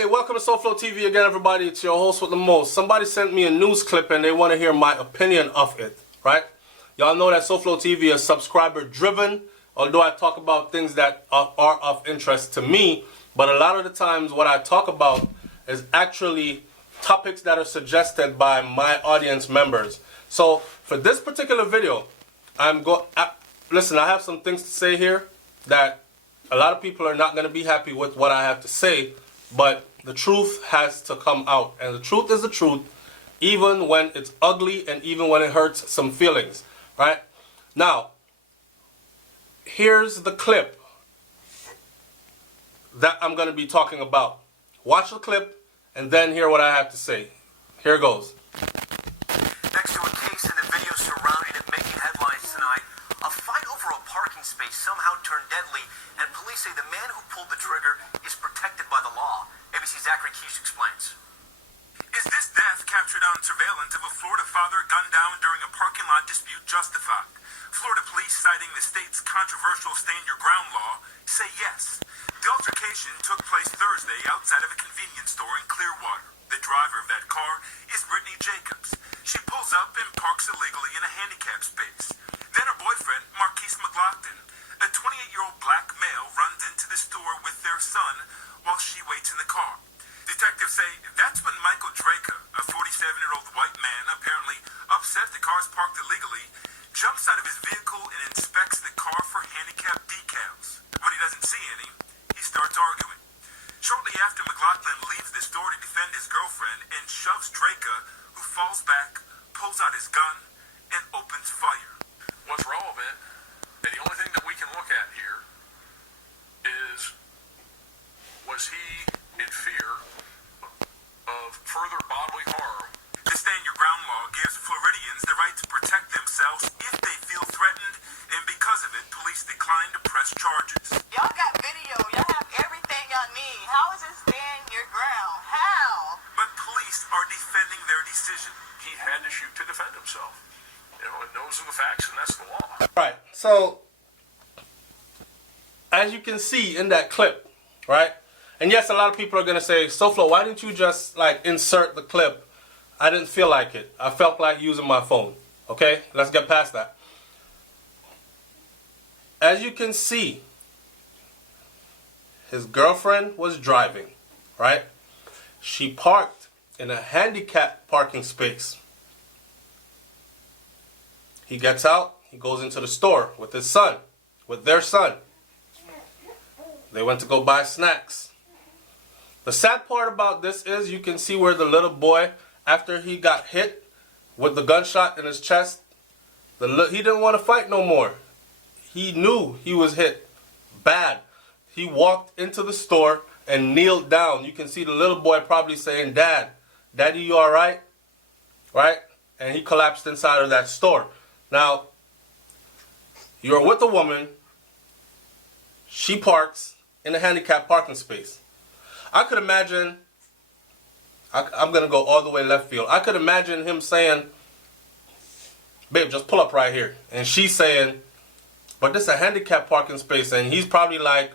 Hey, welcome to SoFlo TV again, everybody. It's your host with the most. Somebody sent me a news clip and they want to hear my opinion of it, right? Y'all know that SoFlo TV is subscriber driven, although I talk about things that are of interest to me, but a lot of the times what I talk about is actually topics that are suggested by my audience members. So for this particular video, listen, I have some things to say here that a lot of people are not going to be happy with what I have to say, but the truth has to come out. And the truth is the truth, even when it's ugly and even when it hurts some feelings, right? Now, here's the clip that I'm going to be talking about. Watch the clip and then hear what I have to say. Here it goes. Next to a case in the video surrounding it making headlines tonight, a fight over a parking space somehow turned deadly, and police say the man who pulled the trigger is protected by the law. ABC's Zachary Keish explains. Is this death captured on surveillance of a Florida father gunned down during a parking lot dispute justified? Florida police, citing the state's controversial stand your ground law, say yes. The altercation took place Thursday outside of a convenience store in Clearwater. The driver of that car is Brittany Jacobs. She pulls up and parks illegally in a handicap space. Then her boyfriend, Marquise McLaughlin, a 28-year-old black male, runs into the store with their son while she waits in the car. Detectives say that's when Michael Draker, a 47-year-old white man, apparently upset the cars parked illegally, jumps out of his vehicle and inspects the car for handicap decals. When he doesn't see any, he starts arguing. Shortly after, McLaughlin leaves the store to defend his girlfriend and shoves Draker, who falls back, pulls out his gun, and opens fire. What's relevant, and the only thing that we can look at here is, was he in fear of further bodily harm? The Stand Your Ground law gives Floridians the right to protect themselves if they feel threatened, and because of it, police decline to press charges. Y'all got video. Y'all have everything y'all need. How is it stand your ground? How? But police are defending their decision. He had to shoot to defend himself. You know, and those are the facts, and that's the law. Right, so as you can see in that clip, right? And yes, a lot of people are going to say, SoFlo, why didn't you just like insert the clip? I didn't feel like it. I felt like using my phone. Okay, let's get past that. As you can see, his girlfriend was driving, right? She parked in a handicapped parking space. He gets out, he goes into the store with his son, with their son. They went to go buy snacks. The sad part about this is you can see where the little boy, after he got hit with the gunshot in his chest, he didn't want to fight no more. He knew he was hit bad. He walked into the store and kneeled down. You can see the little boy probably saying, Daddy, you all right? Right? And he collapsed inside of that store. Now, you're with a woman. She parks in a handicapped parking space. I could imagine, I'm going to go all the way left field. I could imagine him saying, babe, just pull up right here. And she's saying, but this is a handicapped parking space. And he's probably like,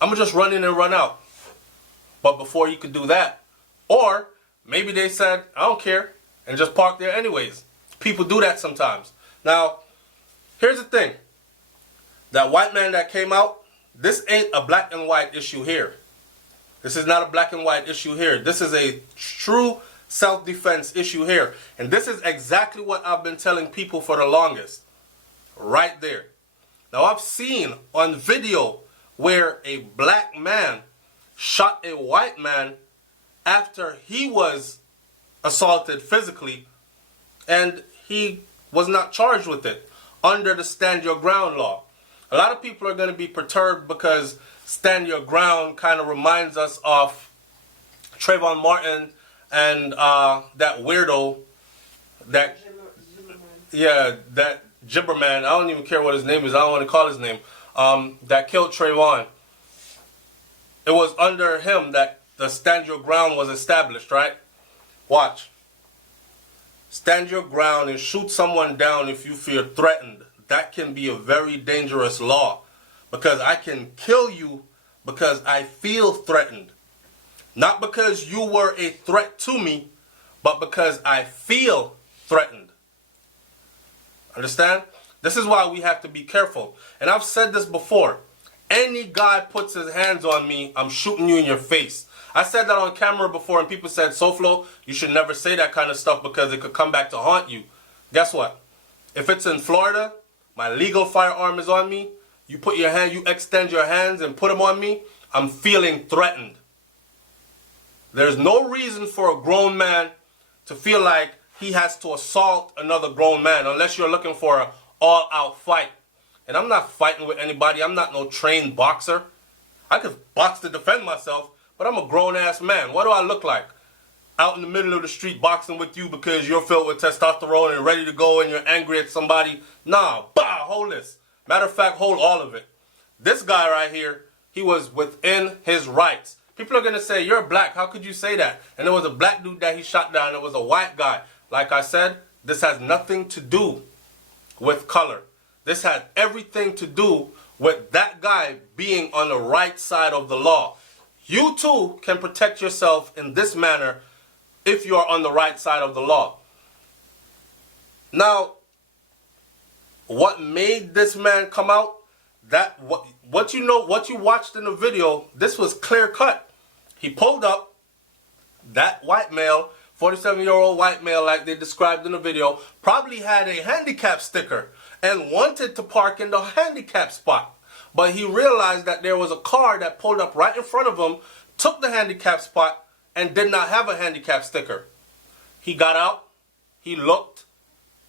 I'm going to just run in and run out. But before he could do that, or maybe they said, I don't care, and just park there anyways. People do that sometimes. Now, here's the thing. That white man that came out, this ain't a black and white issue here. This is not a black and white issue here. This is a true self-defense issue here. And this is exactly what I've been telling people for the longest. Right there. Now, I've seen on video where a black man shot a white man after he was assaulted physically, and he was not charged with it under the Stand Your Ground law. A lot of people are going to be perturbed because Stand Your Ground kind of reminds us of Trayvon Martin and that weirdo, that Gibberman. I don't even care what his name is. I don't want to call his name. That killed Trayvon. It was under him that the Stand Your Ground was established, right? Watch. Stand your ground and shoot someone down if you feel threatened. That can be a very dangerous law, because I can kill you because I feel threatened. Not because you were a threat to me, but because I feel threatened. Understand? This is why we have to be careful. And I've said this before. Any guy puts his hands on me, I'm shooting you in your face. I said that on camera before, and people said, SoFlo, you should never say that kind of stuff because it could come back to haunt you. Guess what? If it's in Florida, my legal firearm is on me, you put your hand, you extend your hands and put them on me, I'm feeling threatened. There's no reason for a grown man to feel like he has to assault another grown man unless you're looking for an all-out fight. And I'm not fighting with anybody. I'm not no trained boxer. I could box to defend myself, but I'm a grown-ass man. What do I look like? Out in the middle of the street boxing with you because you're filled with testosterone and ready to go and you're angry at somebody? Nah, hold this. Matter of fact, hold all of it. This guy right here, he was within his rights. People are going to say, you're black. How could you say that? And there was a black dude that he shot down. It was a white guy. Like I said, this has nothing to do with color. This had everything to do with that guy being on the right side of the law. You too can protect yourself in this manner if you are on the right side of the law. Now, what made this man come out? That what you watched in the video, this was clear cut. He pulled up, that white male, 47-year-old white male like they described in the video, probably had a handicap sticker and wanted to park in the handicap spot. But he realized that there was a car that pulled up right in front of him, took the handicap spot, and did not have a handicap sticker. He got out, he looked.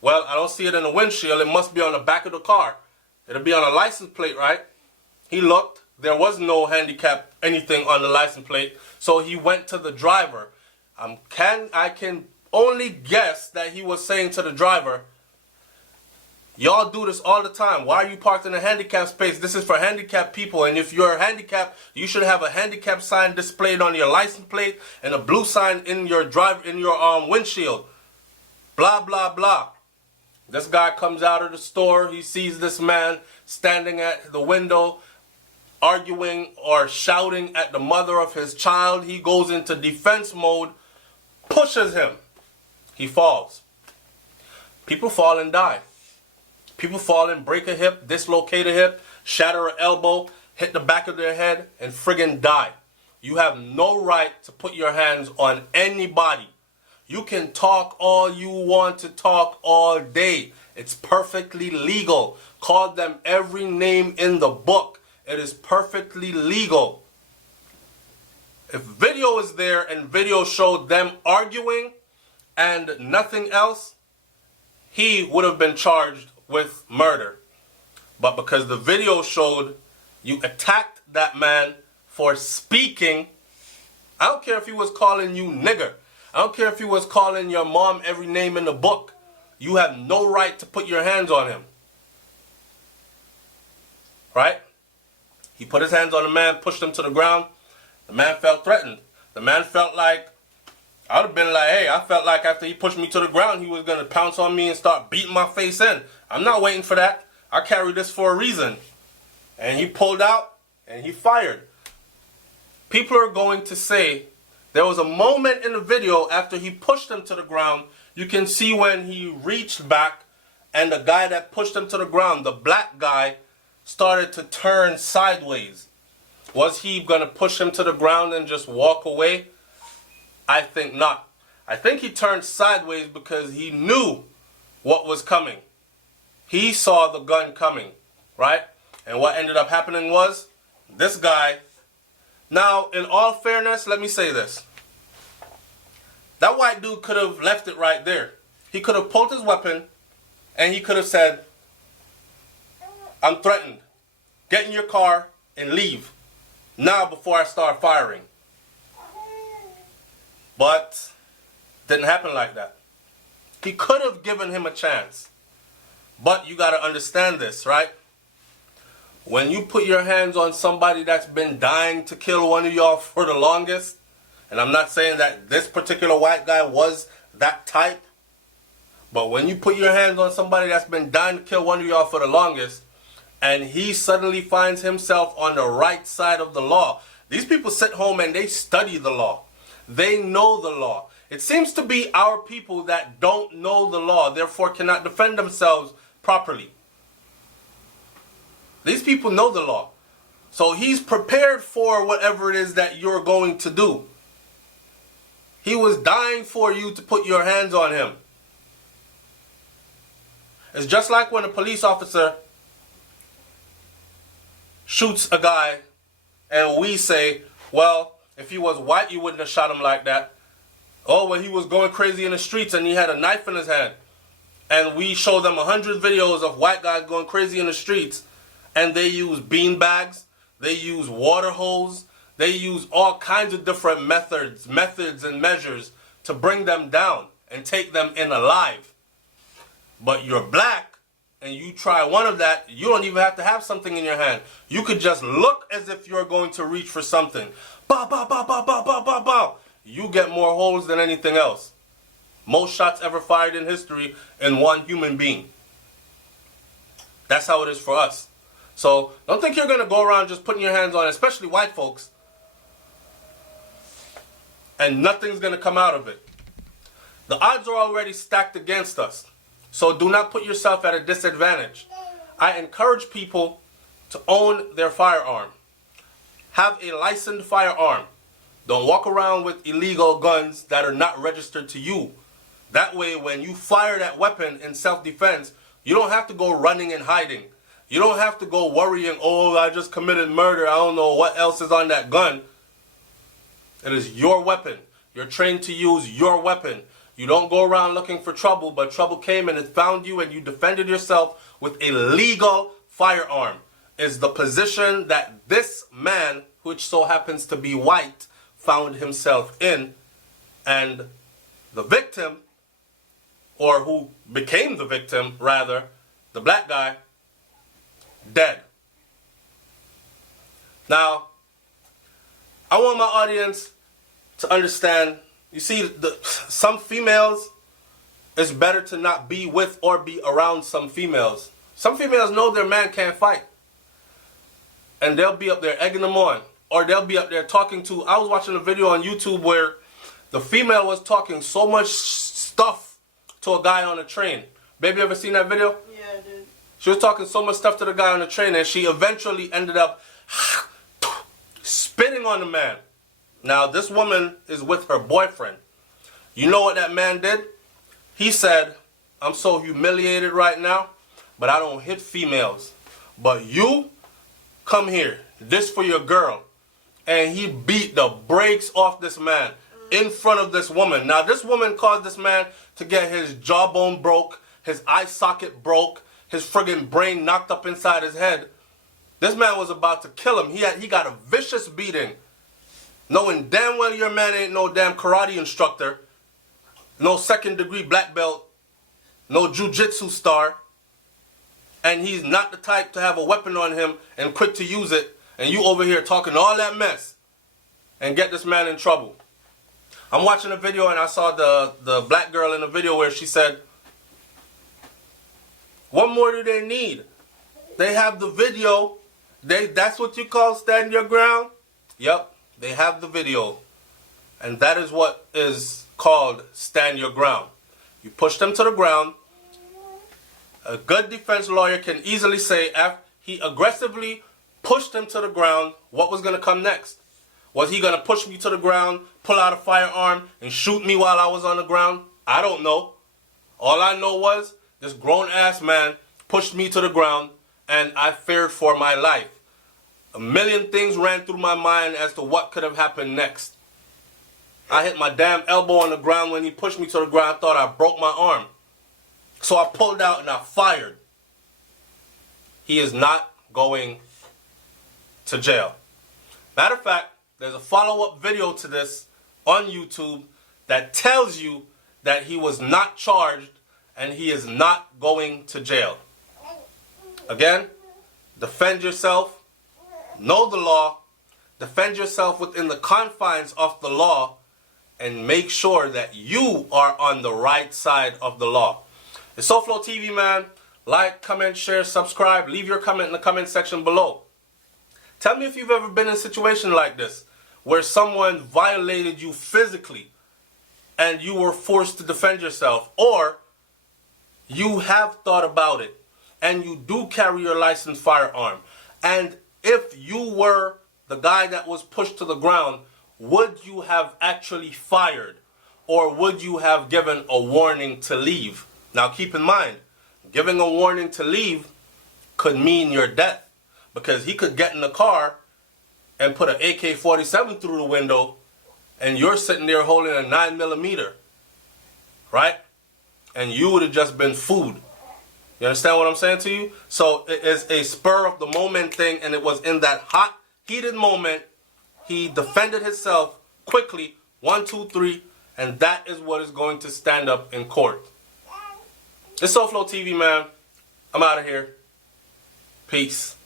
Well, I don't see it in the windshield. It must be on the back of the car. It'll be on a license plate, right? He looked. There was no handicap anything on the license plate. So he went to the driver. I can only guess that he was saying to the driver, y'all do this all the time. Why are you parked in a handicap space? This is for handicapped people. And if you're handicapped, you should have a handicap sign displayed on your license plate and a blue sign in your windshield. Blah, blah, blah. This guy comes out of the store. He sees this man standing at the window, arguing or shouting at the mother of his child. He goes into defense mode, pushes him. He falls. People fall and die. People fall and break a hip, dislocate a hip, shatter an elbow, hit the back of their head, and friggin' die. You have no right to put your hands on anybody. You can talk all you want to talk all day. It's perfectly legal. Call them every name in the book. It is perfectly legal. If video is there and video showed them arguing and nothing else, he would have been charged with murder. But because the video showed you attacked that man for speaking, I don't care if he was calling you nigger. I don't care if he was calling your mom every name in the book. You have no right to put your hands on him. Right? He put his hands on the man, pushed him to the ground. The man felt threatened. The man felt like, I would have been like, hey, I felt like after he pushed me to the ground, he was going to pounce on me and start beating my face in. I'm not waiting for that. I carry this for a reason. And he pulled out and he fired. People are going to say, there was a moment in the video after he pushed him to the ground. You can see when he reached back and the guy that pushed him to the ground, the black guy, started to turn sideways. Was he going to push him to the ground and just walk away? I think not. I think he turned sideways because he knew what was coming. He saw the gun coming, right? And what ended up happening was this guy. Now, in all fairness, let me say this. That white dude could have left it right there. He could have pulled his weapon and he could have said, I'm threatened. Get in your car and leave now before I start firing. But didn't happen like that. He could have given him a chance. But you got to understand this, right? When you put your hands on somebody that's been dying to kill one of y'all for the longest, and I'm not saying that this particular white guy was that type, but when you put your hands on somebody that's been dying to kill one of y'all for the longest, and he suddenly finds himself on the right side of the law. These people sit home and they study the law. They know the law. It seems to be our people that don't know the law, therefore cannot defend themselves properly. These people know the law. So he's prepared for whatever it is that you're going to do. He was dying for you to put your hands on him. It's just like when a police officer shoots a guy and we say, well, if he was white, you wouldn't have shot him like that. Oh, well, he was going crazy in the streets and he had a knife in his hand. And we show them 100 videos of white guys going crazy in the streets, and they use bean bags, they use water hose, they use all kinds of different methods and measures to bring them down and take them in alive. But you're black and you try one of that, you don't even have to have something in your hand. You could just look as if you're going to reach for something. Bow, bow, bow, bow, bow, bow, bow, bow. You get more holes than anything else. Most shots ever fired in history in one human being. That's how it is for us. So don't think you're going to go around just putting your hands on, especially white folks, and nothing's going to come out of it. The odds are already stacked against us. So do not put yourself at a disadvantage. I encourage people to own their firearm. Have a licensed firearm. Don't walk around with illegal guns that are not registered to you. That way, when you fire that weapon in self-defense, you don't have to go running and hiding. You don't have to go worrying, oh, I just committed murder, I don't know what else is on that gun. It is your weapon. You're trained to use your weapon. You don't go around looking for trouble, but trouble came and it found you and you defended yourself with a legal firearm. Is the position that this man, which so happens to be white, found himself in, and the victim, or who became the victim, rather, the black guy, dead. Now, I want my audience to understand, you see, some females, it's better to not be with or be around some females. Some females know their man can't fight. And they'll be up there egging them on. Or they'll be up there talking to, I was watching a video on YouTube where the female was talking so much stuff to a guy on a train. Baby, ever seen that video? Yeah, I did. She was talking so much stuff to the guy on the train and she eventually ended up spitting on the man. Now, this woman is with her boyfriend. You know what that man did? He said, I'm so humiliated right now, but I don't hit females. But you, come here. This for your girl. And he beat the brakes off this man in front of this woman. Now, this woman caused this man to get his jawbone broke, his eye socket broke, his friggin' brain knocked up inside his head. This man was about to kill him. He got a vicious beating. Knowing damn well your man ain't no damn karate instructor, no second-degree black belt, no jujitsu star, and he's not the type to have a weapon on him and quick to use it, and you over here talking all that mess and get this man in trouble. I'm watching a video and I saw the black girl in the video where she said, what more do they need? They have the video. That's what you call stand your ground? Yep, they have the video. And that is what is called stand your ground. You push them to the ground. A good defense lawyer can easily say after he aggressively pushed him to the ground, what was going to come next? Was he going to push me to the ground, pull out a firearm, and shoot me while I was on the ground? I don't know. All I know was this grown-ass man pushed me to the ground, and I feared for my life. A million things ran through my mind as to what could have happened next. I hit my damn elbow on the ground when he pushed me to the ground. I thought I broke my arm. So I pulled out and I fired. He is not going to jail. Matter of fact, there's a follow-up video to this on YouTube that tells you that he was not charged and he is not going to jail. Again, defend yourself, know the law, defend yourself within the confines of the law, and make sure that you are on the right side of the law. It's SoFlo TV, man. Like, comment, share, subscribe. Leave your comment in the comment section below. Tell me if you've ever been in a situation like this, where someone violated you physically and you were forced to defend yourself, or you have thought about it and you do carry your licensed firearm. And if you were the guy that was pushed to the ground, would you have actually fired, or would you have given a warning to leave? Now keep in mind, giving a warning to leave could mean your death, because he could get in the car and put an AK-47 through the window and you're sitting there holding a 9mm, right? And you would have just been food. You understand what I'm saying to you? So it is a spur of the moment thing, and it was in that hot, heated moment, he defended himself quickly, 1, 2, 3, and that is what is going to stand up in court. It's SoFlo TV, man. I'm out of here. Peace.